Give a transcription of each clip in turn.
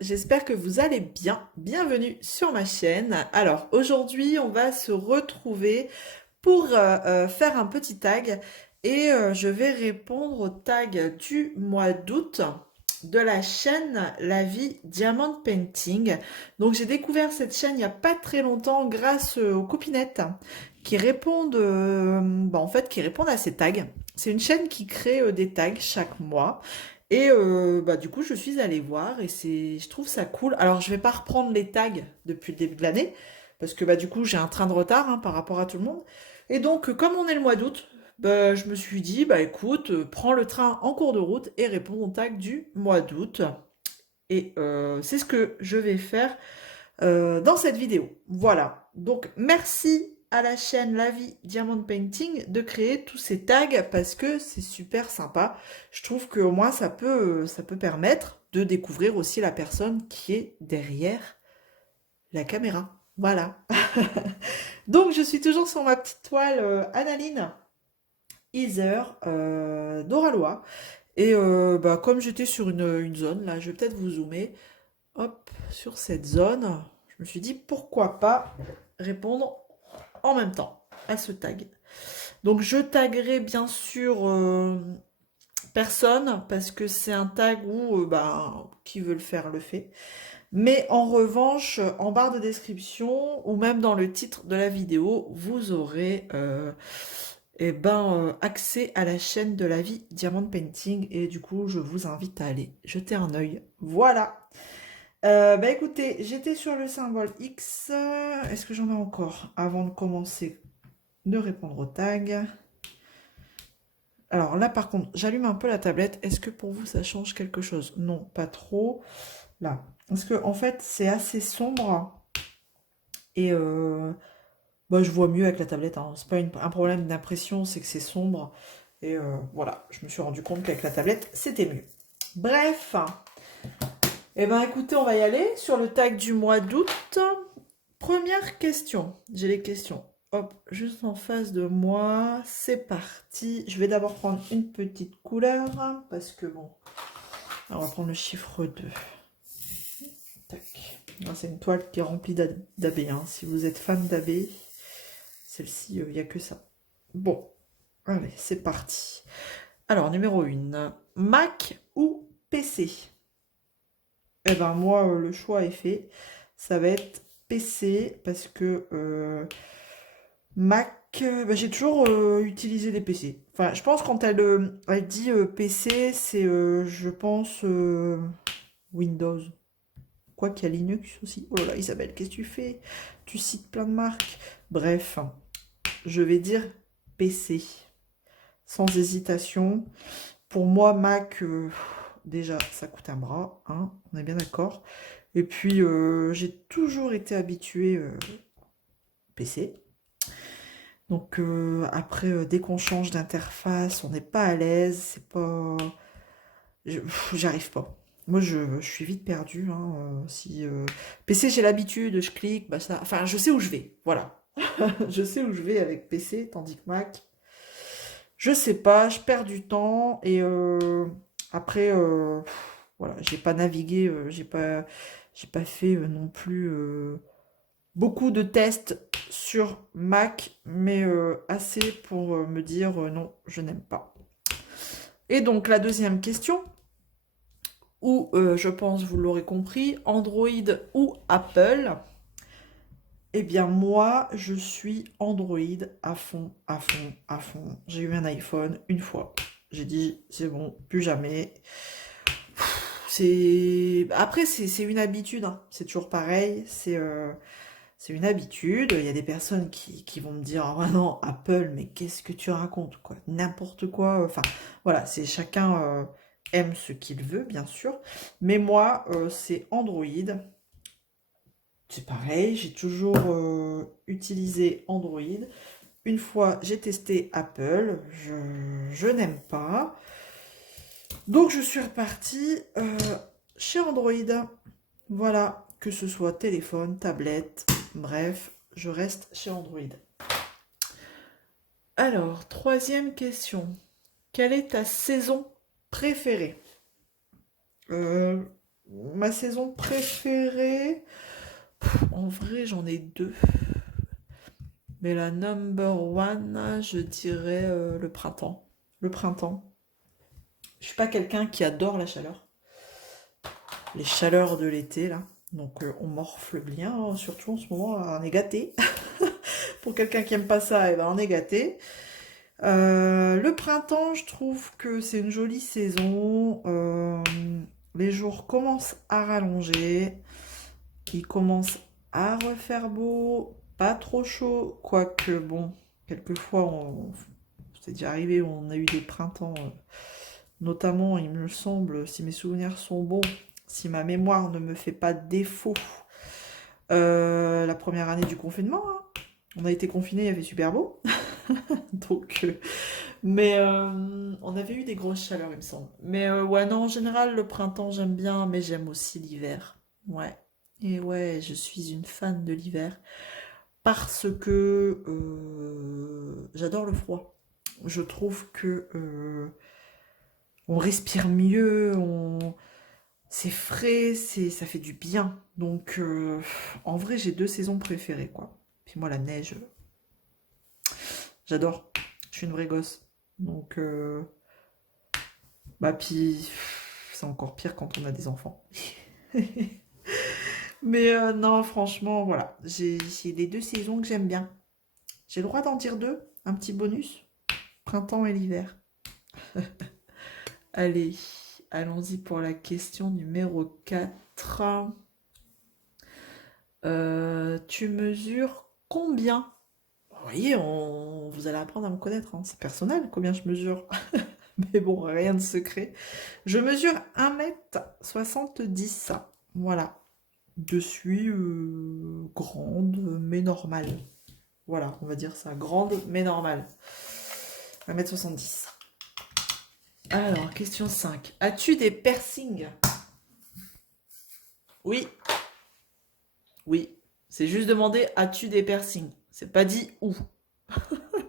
j'espère que vous allez bien. Bienvenue sur ma chaîne. Alors aujourd'hui, on va se retrouver pour faire un petit tag et je vais répondre au tag du mois d'août de la chaîne La Vie Diamond Painting. Donc j'ai découvert cette chaîne il n'y a pas très longtemps grâce aux copinettes qui répondent, en fait, qui répondent à ces tags. C'est une chaîne qui crée des tags chaque mois. Et du coup, je suis allée voir et je trouve ça cool. Alors, je vais pas reprendre les tags depuis le début de l'année parce que du coup, j'ai un train de retard par rapport à tout le monde. Et donc, comme on est le mois d'août, je me suis dit, écoute, prends le train en cours de route et réponds aux tags du mois d'août. Et c'est ce que je vais faire dans cette vidéo. Voilà. Donc, merci à la chaîne La Vie Diamond Painting de créer tous ces tags parce que c'est super sympa. Je trouve qu'au moins ça peut permettre de découvrir aussi la personne qui est derrière la caméra. Voilà. Donc, je suis toujours sur ma petite toile Analine Heather d'Oralois. Et comme j'étais sur une zone, là, je vais peut-être vous zoomer. Hop, sur cette zone, je me suis dit pourquoi pas répondre en même temps à ce tag. Donc je taguerai bien sûr personne parce que c'est un tag où qui veut le faire le fait. Mais en revanche, en barre de description ou même dans le titre de la vidéo, vous aurez accès à la chaîne de La Vie Diamond Painting et du coup je vous invite à aller jeter un œil. Voilà. Écoutez, j'étais sur le symbole X. Est-ce que j'en ai encore avant de commencer de répondre au tag? Alors là, par contre, j'allume un peu la tablette. Est-ce que pour vous, ça change quelque chose? Non, pas trop. Là. Parce que, en fait, c'est assez sombre. Et je vois mieux avec la tablette. Hein. C'est pas un problème d'impression, c'est que c'est sombre. Et voilà, je me suis rendu compte qu'avec la tablette, c'était mieux. Bref. Eh ben écoutez, on va y aller sur le tag du mois d'août. Première question. J'ai les questions. Hop, juste en face de moi. C'est parti. Je vais d'abord prendre une petite couleur. Parce que bon. Alors, on va prendre le chiffre 2. Tac. C'est une toile qui est remplie d'abeilles. Hein. Si vous êtes fan d'abeilles, celle-ci, il n'y a que ça. Bon. Allez, c'est parti. Alors, numéro 1. Mac ou PC? Eh ben moi, le choix est fait. Ça va être PC parce que Mac, j'ai toujours utilisé des PC. Enfin, je pense quand elle dit PC, c'est, je pense, Windows. Quoi qu'il y a Linux aussi. Oh là là, Isabelle, qu'est-ce que tu fais? Tu cites plein de marques. Bref, je vais dire PC. Sans hésitation. Pour moi, Mac, déjà, ça coûte un bras, hein, on est bien d'accord. Et puis, j'ai toujours été habituée PC. Donc, après, dès qu'on change d'interface, on n'est pas à l'aise, c'est pas... J'arrive pas. Moi, je suis vite perdue. Hein, si, PC, j'ai l'habitude, je clique, ça... Enfin, je sais où je vais, voilà. Je sais où je vais avec PC, tandis que Mac, je sais pas, je perds du temps et après, voilà, j'ai pas navigué, j'ai pas fait non plus beaucoup de tests sur Mac, mais assez pour me dire non, je n'aime pas. Et donc la deuxième question, où je pense vous l'aurez compris, Android ou Apple? Eh bien moi, je suis Android à fond, à fond, à fond. J'ai eu un iPhone une fois. J'ai dit, c'est bon, plus jamais. Après, c'est une habitude. Hein. C'est toujours pareil. C'est une habitude. Il y a des personnes qui vont me dire, oh non, Apple, mais qu'est-ce que tu racontes, quoi? N'importe quoi. Enfin, voilà, c'est chacun aime ce qu'il veut, bien sûr. Mais moi, c'est Android. C'est pareil, j'ai toujours utilisé Android. Une fois, j'ai testé Apple, je n'aime pas. Donc, je suis repartie chez Android. Voilà, que ce soit téléphone, tablette, bref, je reste chez Android. Alors, troisième question. Quelle est ta saison préférée? ma saison préférée, en vrai, j'en ai deux. Mais la number one, je dirais le printemps. Le printemps. Je suis pas quelqu'un qui adore la chaleur. Les chaleurs de l'été, là. Donc on morfle bien, hein, surtout en ce moment, on est gâté. Pour quelqu'un qui aime pas ça, eh ben, on est gâté. Le printemps, je trouve que c'est une jolie saison. Les jours commencent à rallonger. Il commence à refaire beau. Pas trop chaud. Quoique, bon, quelquefois, c'est déjà arrivé, on a eu des printemps. Notamment, il me semble, si mes souvenirs sont bons, si ma mémoire ne me fait pas défaut, la première année du confinement, hein. On a été confinés, il y avait super beau. Donc, mais on avait eu des grosses chaleurs, il me semble. Mais ouais, non, en général, le printemps, j'aime bien, mais j'aime aussi l'hiver. Ouais. Et ouais, je suis une fan de l'hiver parce que j'adore le froid. Je trouve que on respire mieux, c'est frais, ça fait du bien. Donc, en vrai, j'ai deux saisons préférées, quoi. Puis moi, la neige, j'adore. Je suis une vraie gosse. Donc, bah, puis, c'est encore pire quand on a des enfants. Mais non, franchement, voilà. J'ai les deux saisons que j'aime bien. J'ai le droit d'en dire deux, un petit bonus. Printemps et l'hiver. Allez, allons-y pour la question numéro 4. Tu mesures combien? Vous voyez, vous allez apprendre à me connaître, hein. C'est personnel combien je mesure. Mais bon, rien de secret. Je mesure 1,70 m. Voilà. Je suis grande mais normale. Voilà, on va dire ça. Grande mais normale. 1,70 m. Alors, question 5. As-tu des piercings? Oui, oui. C'est juste demandé, as-tu des piercings? C'est pas dit où.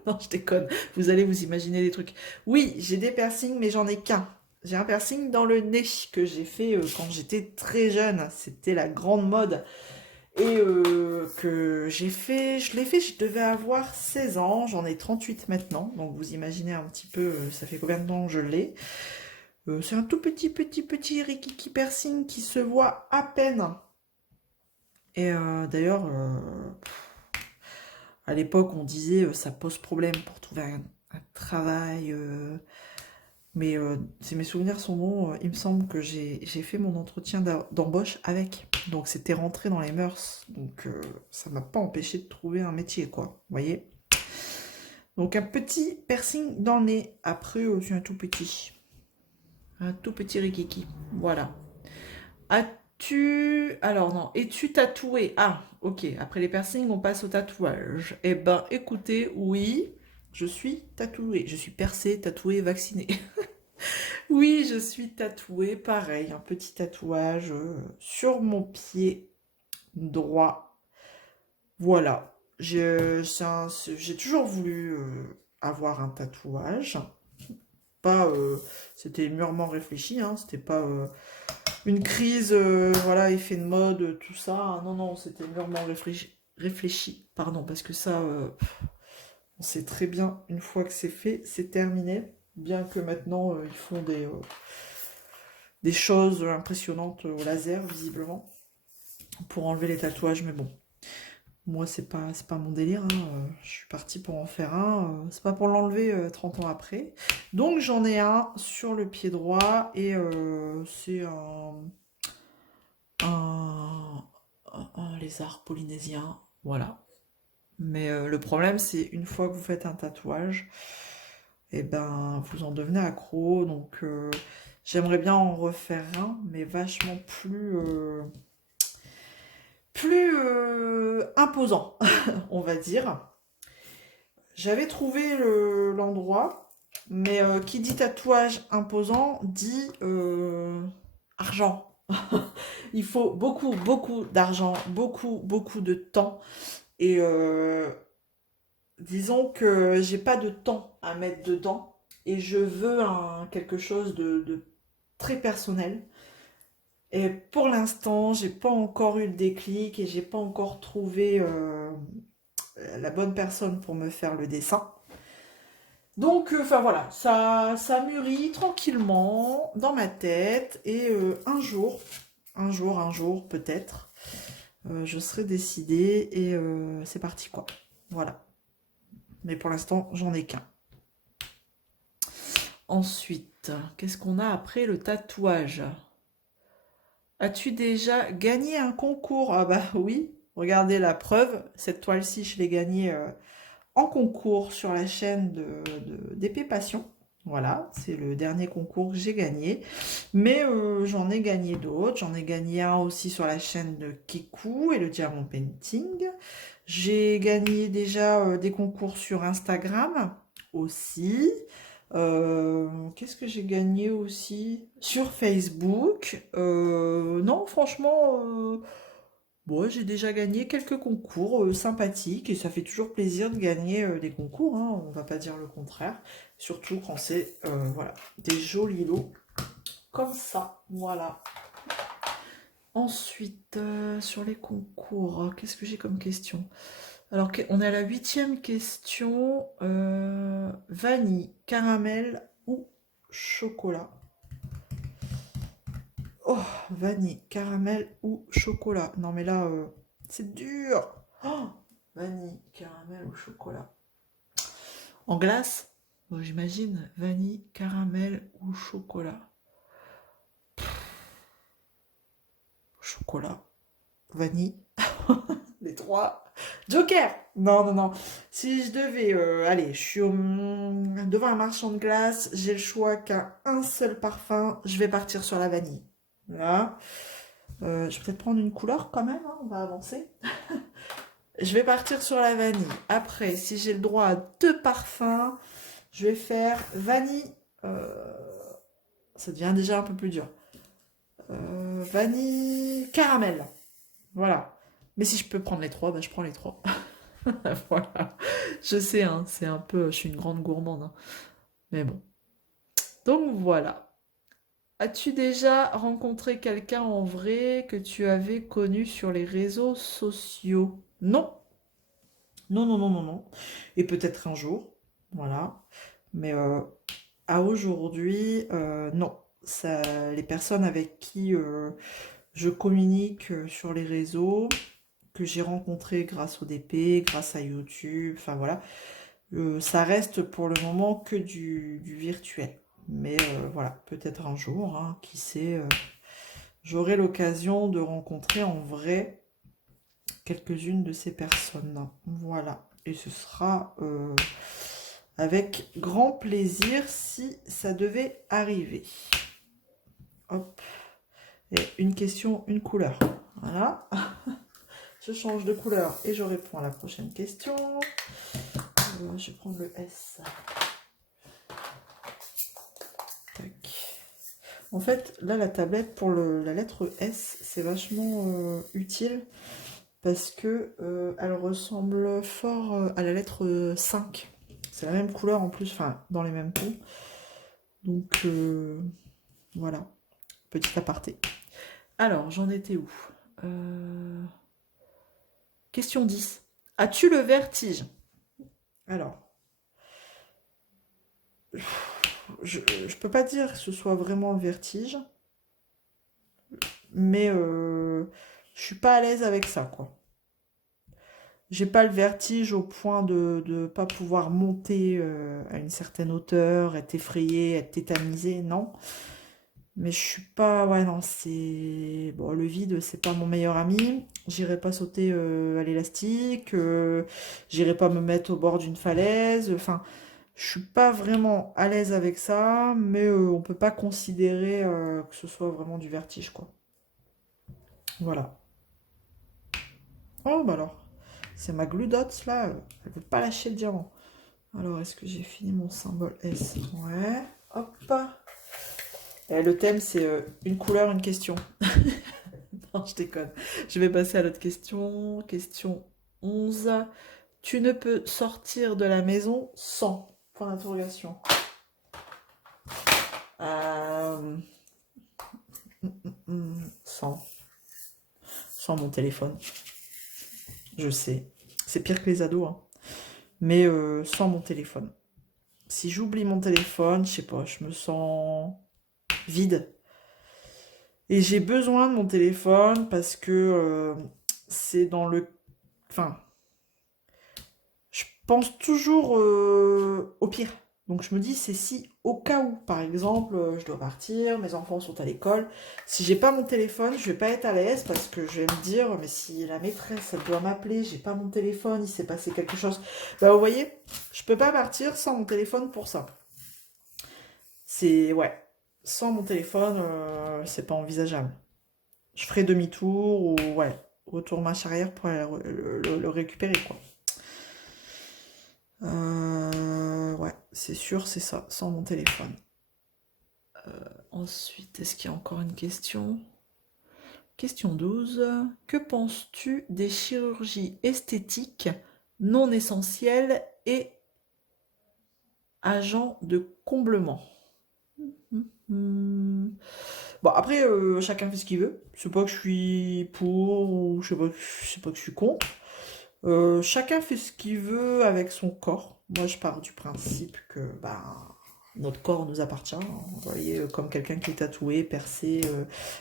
Non, je déconne. Vous allez vous imaginer des trucs. Oui, j'ai des piercings, mais j'en ai qu'un. J'ai un piercing dans le nez que j'ai fait quand j'étais très jeune. C'était la grande mode. Et que j'ai fait, je l'ai fait, je devais avoir 16 ans. J'en ai 38 maintenant. Donc vous imaginez un petit peu, ça fait combien de temps que je l'ai. C'est un tout petit rikiki piercing qui se voit à peine. Et d'ailleurs, à l'époque, on disait ça pose problème pour trouver un travail. Mais si mes souvenirs sont bons, il me semble que j'ai fait mon entretien d'embauche avec. Donc c'était rentré dans les mœurs. Donc ça m'a pas empêché de trouver un métier, quoi. Vous voyez? Donc un petit piercing dans le nez. Après, c'est un tout petit. Un tout petit rikiki. Voilà. As-tu... Alors non, es-tu tatoué? Ah, ok. Après les piercings, on passe au tatouage. Eh ben, écoutez, oui, je suis tatouée. Je suis percée, tatouée, vaccinée. Oui, je suis tatouée, pareil, un petit tatouage sur mon pied droit. Voilà. J'ai toujours voulu avoir un tatouage. Pas, c'était mûrement réfléchi, hein, c'était pas une crise, voilà, effet de mode, tout ça. Non, non, c'était mûrement réfléchi, pardon, parce que ça, on sait très bien, une fois que c'est fait, c'est terminé. Bien que maintenant, ils font des choses impressionnantes au laser, visiblement, pour enlever les tatouages, mais bon. Moi, c'est pas mon délire, hein. Je suis partie pour en faire un. C'est pas pour l'enlever 30 ans après. Donc, j'en ai un sur le pied droit et c'est un, un lézard polynésien. Voilà. Mais le problème, c'est une fois que vous faites un tatouage, et ben, vous en devenez accro. Donc, j'aimerais bien en refaire un, mais vachement plus imposant, on va dire. J'avais trouvé l'endroit, mais qui dit tatouage imposant dit argent. Il faut beaucoup d'argent, beaucoup de temps. Et disons que j'ai pas de temps à mettre dedans. Et je veux quelque chose de très personnel. Et pour l'instant, j'ai pas encore eu le déclic et j'ai pas encore trouvé la bonne personne pour me faire le dessin. Donc, enfin voilà, ça mûrit tranquillement dans ma tête et un jour peut-être, je serai décidée et c'est parti quoi. Voilà. Mais pour l'instant, j'en ai qu'un. Ensuite, qu'est-ce qu'on a après le tatouage? As-tu déjà gagné un concours? Ah bah oui, regardez la preuve. Cette toile-ci, je l'ai gagnée en concours sur la chaîne d'Épée Passion. Voilà, c'est le dernier concours que j'ai gagné. Mais j'en ai gagné d'autres. J'en ai gagné un aussi sur la chaîne de Kikou et le Diamond Painting. J'ai gagné déjà des concours sur Instagram aussi. Qu'est-ce que j'ai gagné aussi? Sur Facebook. Non, franchement, bon, j'ai déjà gagné quelques concours sympathiques et ça fait toujours plaisir de gagner des concours, hein, on va pas dire le contraire. Surtout quand c'est voilà, des jolis lots comme ça. Voilà. Ensuite, sur les concours, qu'est-ce que j'ai comme question? Alors, on est à la 8e question. Vanille, caramel ou chocolat? Oh, vanille, caramel ou chocolat? Non, mais là, c'est dur. Oh, vanille, caramel ou chocolat? En glace? Bon, j'imagine. Vanille, caramel ou chocolat? Chocolat, vanille, les trois. Joker! Non, non, non. Si je devais... allez, je suis devant un marchand de glace, j'ai le choix qu'à un seul parfum, je vais partir sur la vanille. Voilà. Je vais peut-être prendre une couleur quand même, hein, on va avancer. Je vais partir sur la vanille. Après, si j'ai le droit à deux parfums, je vais faire vanille. Ça devient déjà un peu plus dur. Vanille, caramel. Voilà. Mais si je peux prendre les trois, bah, je prends les trois. Voilà. Je sais, hein, c'est un peu. Je suis une grande gourmande, hein. Mais bon. Donc voilà. As-tu déjà rencontré quelqu'un en vrai que tu avais connu sur les réseaux sociaux? Non. Non, non, non, non, non. Et peut-être un jour. Voilà. Mais à aujourd'hui, non. Ça, les personnes avec qui je communique sur les réseaux, que j'ai rencontrées grâce au DP, grâce à YouTube, enfin voilà, ça reste pour le moment que du virtuel. Mais voilà, peut-être un jour, hein, qui sait, j'aurai l'occasion de rencontrer en vrai quelques-unes de ces personnes. Voilà. Et ce sera avec grand plaisir si ça devait arriver. Hop. Et une question, une couleur. Voilà. Je change de couleur et je réponds à la prochaine question. Je vais prendre le S. Tac. En fait, là, la tablette pour la lettre S, c'est vachement utile parce que elle ressemble fort à la lettre 5. C'est la même couleur en plus, enfin, dans les mêmes tons. Donc, voilà. Petit aparté. Alors, j'en étais où? Question 10. As-tu le vertige? Alors, je peux pas dire que ce soit vraiment le vertige, mais je suis pas à l'aise avec ça, quoi. J'ai pas le vertige au point de ne pas pouvoir monter à une certaine hauteur, être effrayée, être tétanisée, non. Mais je suis pas... Ouais, non, c'est... Bon, le vide, c'est pas mon meilleur ami. J'irai pas sauter à l'élastique, j'irai pas me mettre au bord d'une falaise, enfin... Je suis pas vraiment à l'aise avec ça, mais on peut pas considérer que ce soit vraiment du vertige, quoi. Voilà. Oh, bah alors, c'est ma glue dots, là, elle veut pas lâcher le diamant. Alors, est-ce que j'ai fini mon symbole S? Ouais, hop. Et le thème, c'est une couleur, une question. Non, je déconne. Je vais passer à l'autre question. Question 11. Tu ne peux sortir de la maison sans... Point d'interrogation. Euh, Sans. Sans mon téléphone. Je sais. C'est pire que les ados, hein. Mais sans mon téléphone. Si j'oublie mon téléphone, je sais pas, je me sens vide. Et j'ai besoin de mon téléphone parce que c'est dans le... Enfin, je pense toujours au pire. Donc je me dis, c'est si au cas où, par exemple, je dois partir, mes enfants sont à l'école, si j'ai pas mon téléphone, je vais pas être à l'aise parce que je vais me dire, mais si la maîtresse, elle doit m'appeler, j'ai pas mon téléphone, il s'est passé quelque chose. Bah vous voyez, je peux pas partir sans mon téléphone pour ça. C'est, ouais, sans mon téléphone, c'est pas envisageable. Je ferai demi-tour ou, ouais, retour marche arrière pour aller le récupérer, quoi. Ouais, c'est sûr, c'est ça, sans mon téléphone. Ensuite, est-ce qu'il y a encore une question? Question 12. Que penses-tu des chirurgies esthétiques non essentielles et agents de comblement? Hmm. Bon, après, chacun fait ce qu'il veut. C'est pas que je suis pour ou je sais pas que je suis contre. Chacun fait ce qu'il veut avec son corps. Moi, je pars du principe que bah, notre corps nous appartient, hein. Vous voyez, comme quelqu'un qui est tatoué, percé.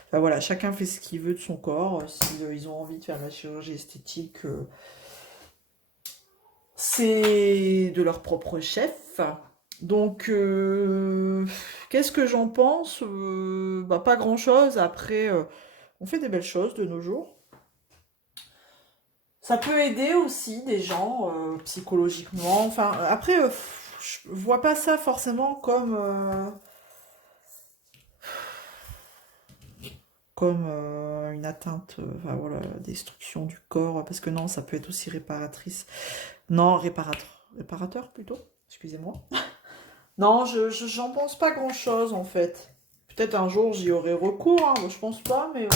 Enfin, voilà, chacun fait ce qu'il veut de son corps. Si ils ont envie de faire de la chirurgie esthétique, c'est de leur propre chef. Donc, qu'est-ce que j'en pense? Bah, pas grand-chose. Après, on fait des belles choses de nos jours. Ça peut aider aussi des gens psychologiquement. Enfin, après, je vois pas ça forcément comme une atteinte, enfin, voilà, destruction du corps, parce que non, ça peut être aussi réparatrice. Non, réparateur plutôt, excusez-moi. Non, j'en pense pas grand-chose en fait. Peut-être un jour j'y aurai recours, hein, moi, je pense pas, mais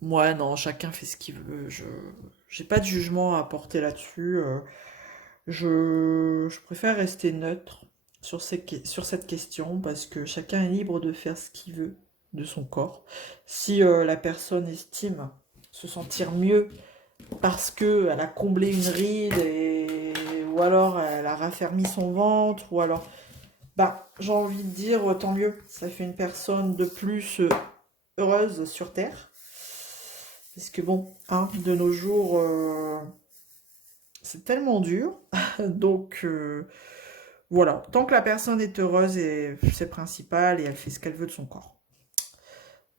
ouais, non, chacun fait ce qu'il veut. Je j'ai pas de jugement à apporter là-dessus. Je préfère rester neutre sur cette question parce que chacun est libre de faire ce qu'il veut de son corps. Si la personne estime se sentir mieux parce que elle a comblé une ride ou alors elle a raffermi son ventre ou alors bah j'ai envie de dire tant mieux. Ça fait une personne de plus heureuse sur terre. Parce que bon, hein, de nos jours, c'est tellement dur. Donc, voilà. Tant que la personne est heureuse, et c'est le principal, et elle fait ce qu'elle veut de son corps.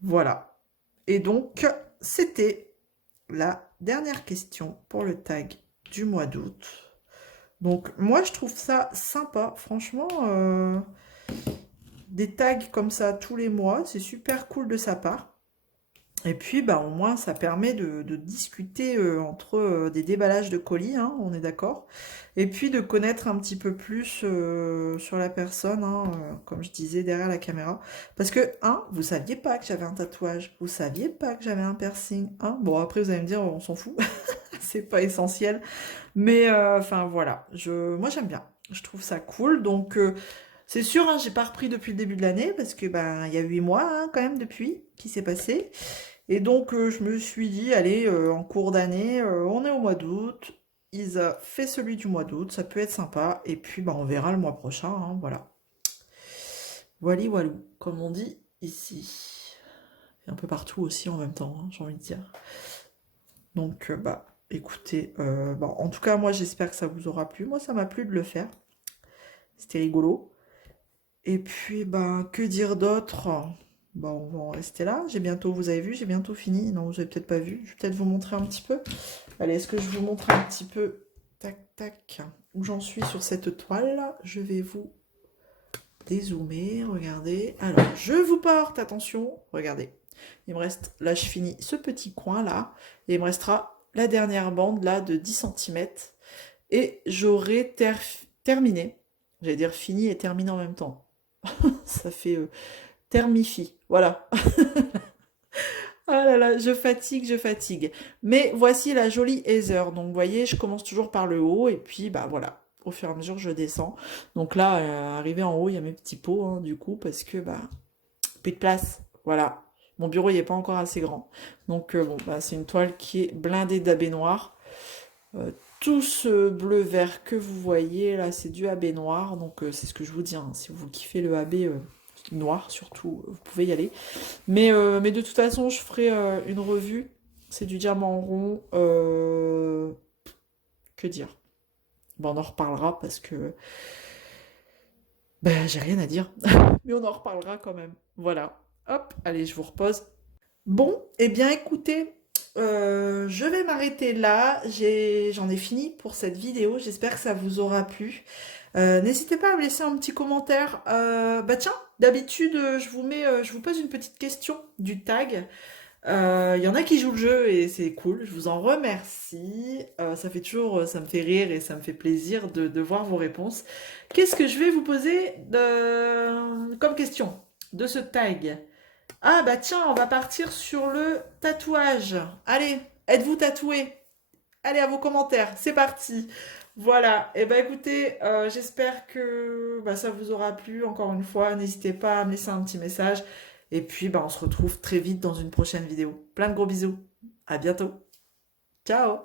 Voilà. Et donc, c'était la dernière question pour le tag du mois d'août. Donc, moi, je trouve ça sympa. Franchement, des tags comme ça tous les mois, c'est super cool de sa part. Et puis, bah, au moins, ça permet de discuter entre des déballages de colis, hein, on est d'accord. Et puis, de connaître un petit peu plus sur la personne, hein, comme je disais, derrière la caméra. Parce que, hein, vous saviez pas que j'avais un tatouage, vous saviez pas que j'avais un piercing, hein. Bon, après, vous allez me dire, on s'en fout, c'est pas essentiel. Mais, enfin, voilà, moi, j'aime bien. Je trouve ça cool. Donc, c'est sûr, hein, j'ai pas repris depuis le début de l'année, parce que, ben, il y a 8 mois, hein, quand même, depuis, qui s'est passé. Et donc, je me suis dit, allez, en cours d'année, on est au mois d'août. Ils a fait celui du mois d'août, ça peut être sympa. Et puis, bah, on verra le mois prochain, hein, voilà. Voilà, walou, comme on dit ici. Et un peu partout aussi en même temps, hein, j'ai envie de dire. Donc, bah, écoutez, bon, en tout cas, moi, j'espère que ça vous aura plu. Moi, ça m'a plu de le faire. C'était rigolo. Et puis, bah, que dire d'autre? Bon, on va en rester là. J'ai bientôt, vous avez vu, j'ai bientôt fini. Non, vous avez peut-être pas vu. Je vais peut-être vous montrer un petit peu. Allez, est-ce que je vous montre un petit peu, tac, tac, où j'en suis sur cette toile? Je vais vous dézoomer, regardez. Alors, je vous porte, attention, regardez. Il me reste, là, je finis ce petit coin là. Et il me restera la dernière bande là de 10 cm. Et j'aurai terminé. J'allais dire fini et terminé en même temps. Ça fait thermifie. Voilà. Ah là là, je fatigue, je fatigue. Mais voici la jolie Heather. Donc, vous voyez, je commence toujours par le haut. Et puis, bah voilà. au fur et à mesure que je descends. Donc là, arrivé en haut, il y a mes petits pots, hein, du coup, parce que, bah, plus de place. Voilà. Mon bureau, il n'est pas encore assez grand. Donc, bon, bah, c'est une toile qui est blindée d'AB noir. Tout ce bleu-vert que vous voyez, là, c'est du AB noir. Donc, c'est ce que je vous dis, hein. Si vous kiffez le AB noir, surtout, vous pouvez y aller. Mais de toute façon, je ferai une revue. C'est du diamant rond. Que dire? Bon, on en reparlera parce que ben, j'ai rien à dire. Mais on en reparlera quand même. Voilà. Hop, allez, je vous repose. Bon, eh bien écoutez, je vais m'arrêter là. J'en ai fini pour cette vidéo. J'espère que ça vous aura plu. N'hésitez pas à me laisser un petit commentaire. Bah tiens, d'habitude, je vous pose une petite question du tag. Il y en a qui jouent le jeu et c'est cool. Je vous en remercie. Ça fait toujours, ça me fait rire et ça me fait plaisir de voir vos réponses. Qu'est-ce que je vais vous poser comme question de ce tag? Ah bah tiens, on va partir sur le tatouage. Allez, êtes-vous tatoué? Allez, à vos commentaires, c'est parti. Voilà, et bah écoutez, j'espère que bah, ça vous aura plu. Encore une fois, n'hésitez pas à me laisser un petit message. Et puis, bah, on se retrouve très vite dans une prochaine vidéo. Plein de gros bisous. À bientôt. Ciao.